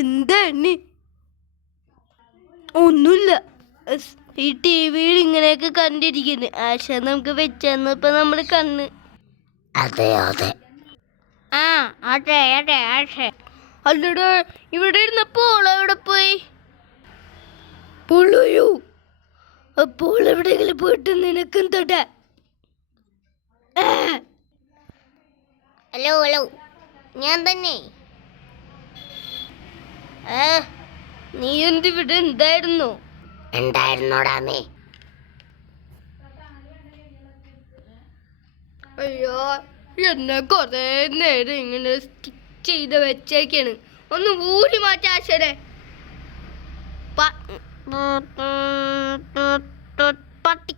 എന്താണ്? ഒന്നുമില്ല. ഈ ടി വിയിൽ ഇങ്ങനെയൊക്കെ കണ്ടിരിക്കുന്നു. ആശ നമുക്ക് വെച്ചപ്പോ നമ്മള് കണ്ണ്. അതെ അതെ ആ അതെ അതെ അതെ. അല്ലടാ, ഇവിടെ ഇരുന്നപ്പോ എവിടെ പോയി? പൊള്ളയോ? അപ്പോൾ എവിടെയെങ്കിലും പോയിട്ട് നിനക്കെന്തടാ? ഹലോ ഹലോ, ഞാൻ തന്നെ. നീ എന്തിവിടെ എന്തായിരുന്നു? ഉണ്ടായിരുന്നോടാമേ. അയ്യോ, എന്നെ കൊറേ നേരം ഇങ്ങനെ സ്റ്റിക്ക് ചെയ്ത് വെച്ചേക്കാണ്. ഒന്ന് ഊരി മാറ്റാ ആശരെ. പട്ടി.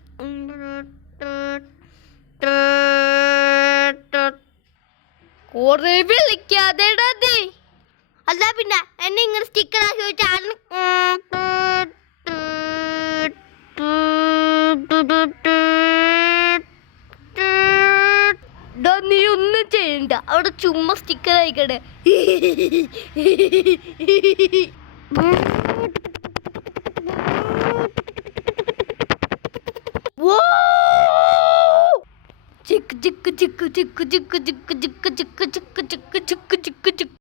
കൊറേ വിളിക്കാതെടാ. അല്ല പിന്നെ എന്നെ ഇങ്ങനെ സ്റ്റിക്കർ ആക്കി വെച്ചാൽ നീ ഒന്നും ചെയ്യണ്ട, അവിടെ ചുമ്മാ സ്റ്റിക്കർ ആയിക്കട്ടെ. ചിക്ക് ചിക്ക് ചിക്ക് ചിക്ക് ചിക്ക് ചിക്ക് ചിക്ക് ചിക്ക് ചിക്ക് ചിക്ക് ചിക്ക് ചിക്ക് ചിക്ക്